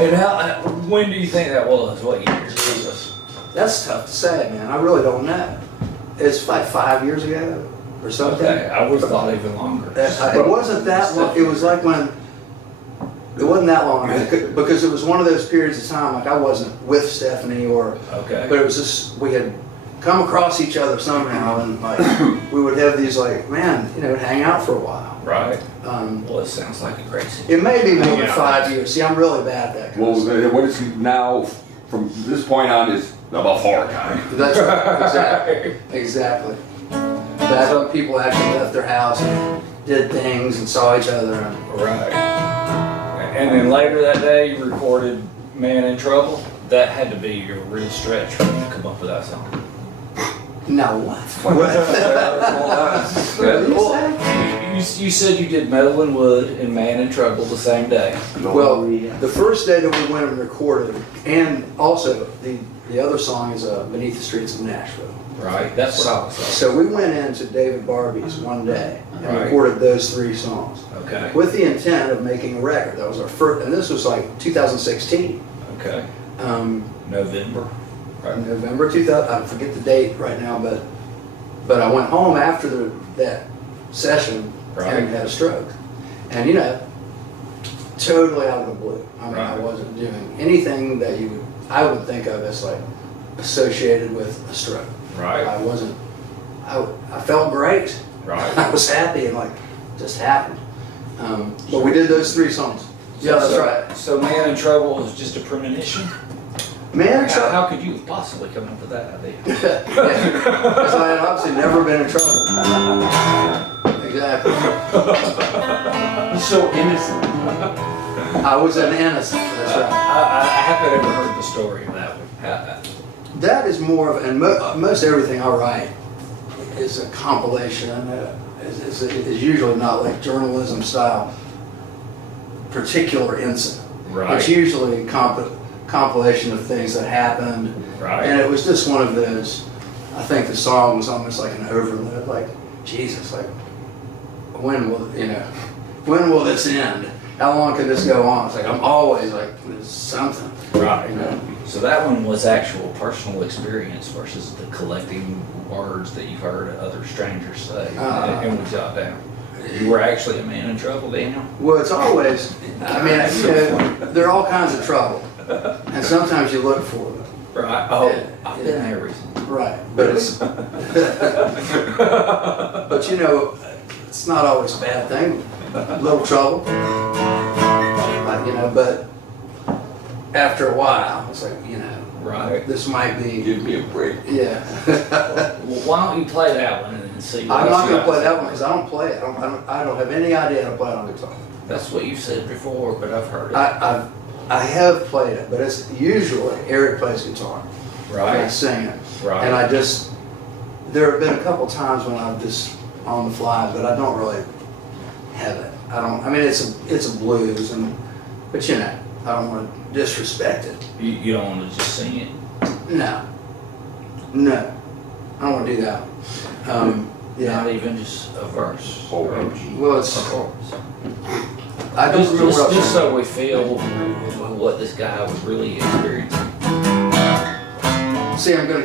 And when do you think that was? What year? Jesus. That's tough to say, man. I really don't know. It's like 5 years ago or something. Okay, I would have thought even longer. It wasn't that long. It was like when, it wasn't that long because it was one of those periods of time, like I wasn't with Stephanie or, Okay. but it was just, we had come across each other somehow and like, we would have these like, man, you know, hang out for a while. Right. Well, it sounds like a great situation. It may be more than 5 years. See, I'm really bad at that kind Well, of stuff. what is he now, from this point on, is about 4 guy. That's right, exactly. Exactly. Back when people actually left their house and did things and saw each other. And, Right. And then later that day, you recorded Man in Trouble. That had to be your real stretch for you to come up with that song. no, what? You said you did Metal and Wood and Man in Trouble the same day. Well, the first day that we went and recorded, and also the other song is Beneath the Streets of Nashville. Right, that's what I was saying. So we went into David Barbie's one day and Right. recorded those 3 songs Okay. with the intent of making a record. That was our first, and this was like 2016. Okay. Um, November. Right. November 2000, I forget the date right now, but I went home after that session Right. and had a stroke. And you know, totally out of the blue. I mean, I Right. wasn't doing anything that I would think of as like associated with a stroke. Right. I wasn't, I felt great. Right. I was happy and like, just happened. But we did those 3 songs. Yeah, that's right. So Man in Trouble was just a premonition? Man, How could you have possibly come up with that idea? because I had obviously never been in trouble. Exactly. He's so innocent. I was an innocent, that's right. I haven't ever heard the story of that one. That is more of, and most everything I write is a compilation, is usually not like journalism style, particular incident. Right. It's usually a compilation of things that happened. Right. And it was just one of those, I think the song was almost like an overload, like, Jesus, like, when will this end? How long can this go on? It's like, I'm always like, there's something. Right. You know? So that one was actual personal experience versus the collecting words that you've heard other strangers say and we jot down. You were actually a man in trouble, Daniel? Well, it's always, I mean, you know, there are all kinds of trouble. And sometimes you look for them. Right. Oh, Yeah. I've been there recently. Right. But it's, but you know, it's not always a bad thing. A little trouble. You know, but after a while, it's like, you know, Right. this might be, Give me a break. yeah. Well, why don't you play that one and then see what I'm else not you gonna got play to that say? one because I don't play it. I don't have any idea how to play it on guitar. That's what you've said before, but I've heard it. I have played it, but it's usually Eric plays guitar. And I Right. sing it. Right. And I just, there have been a couple times when I'm just on the fly, but I don't really have it. I mean, it's a blues, but you know, I don't want to disrespect it. You don't want to just sing it? No. I don't want to do that. Yeah. Not even just a verse? OMG. Well, A it's, chorus? I don't remember what I Just was so we feel what this guy was really experiencing. See, I'm gonna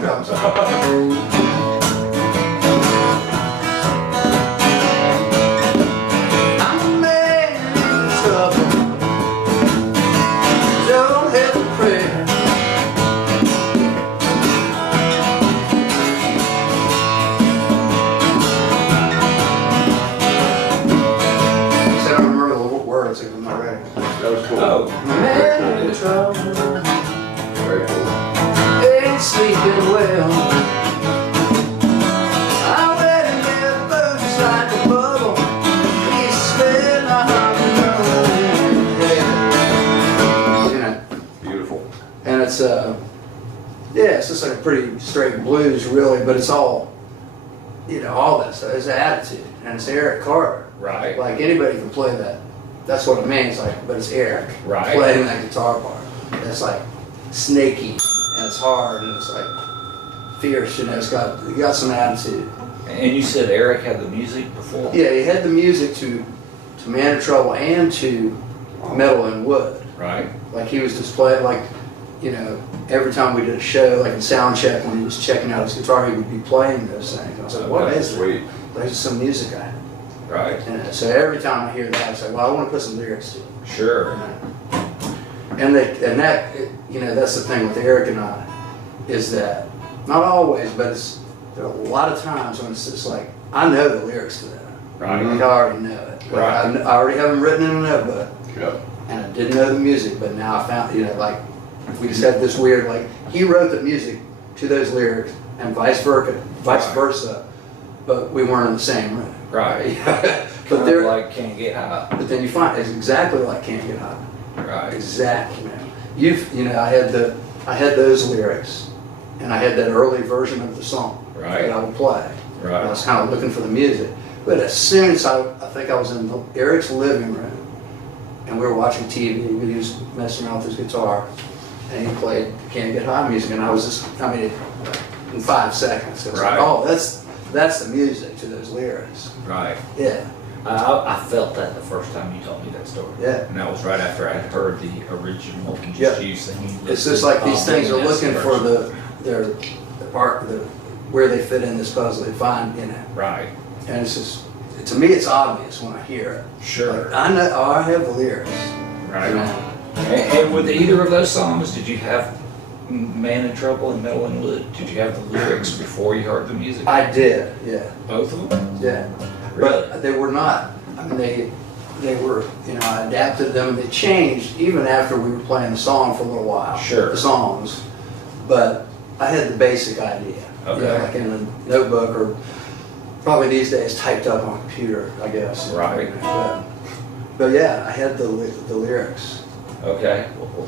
drop something. I'm a man in trouble. Don't have a prayer. I don't remember the words, if I'm not ready. That was cool. Oh. Man in trouble. Very cool. Ain't sleeping well. I wet and get boots like a bubble. He's spilling a you know, Beautiful. and it's yeah, it's just like a pretty straight blues, really, but it's all, you know, all that stuff. It's attitude, and it's Eric Carter. Right. Like anybody can play that. That's what it means. Like, but it's Eric Right. playing that guitar part. And it's like snaky, and it's hard, and it's like fierce. You know, it got some attitude. And you said Eric had the music before? Yeah, he had the music to Man in Trouble and to metal and wood. Right. Like he was just playing, like, you know, every time we did a show, like in sound check, when he was checking out his guitar, he would be playing those things. I was like, what Okay, is it? Sweet. There's some music I Right. and so every time I hear that, I say, well, I want to put some lyrics to it. Sure. And that, you know, that's the thing with Eric and I, is that, not always, but there are a lot of times when it's just like, I know the lyrics to that. Right. Like I already know it. Like, Right. I already have them written in a notebook, Yep. and I didn't know the music, but now I found, you know, like, we just had this weird, like, he wrote the music to those lyrics, and vice versa, but we weren't in the same room. Right. But Kind there, of like Can't Get High. but then you find it's exactly like Can't Get High. Right. Exactly, man. You know, I had those lyrics, and I had that early version of the song Right. that I would play. Right. I was kind of looking for the music, but as soon as I think I was in Eric's living room, and we were watching TV, he was messing around with his guitar, and he played Can't Get High music, and I was just, I mean, in 5 seconds, it was Right. like, oh, that's the music to those lyrics. Right. Yeah, I felt that the first time you told me that story. yeah. And that was right after I had heard the original, just Yeah. you singing. It's just like these things are That's looking for version. the part, where they fit in this puzzle. They find, you know, Right. and it's just, to me, it's obvious when I hear it. Sure. Like, I know, oh, I have the lyrics. Right. You know? And with either of those songs, did you have Man in Trouble and Metal and Wood? Did you have the lyrics before you heard the music? I did, yeah, Both of them? yeah. Really? But they were not. I mean, they were, you know, I adapted them. They changed even after we were playing the song for a little while. Sure. The songs, but I had the basic idea. You know, Okay. like in a notebook, or probably these days typed up on a computer, I guess. Right. But yeah, I had the lyrics. Okay. Well,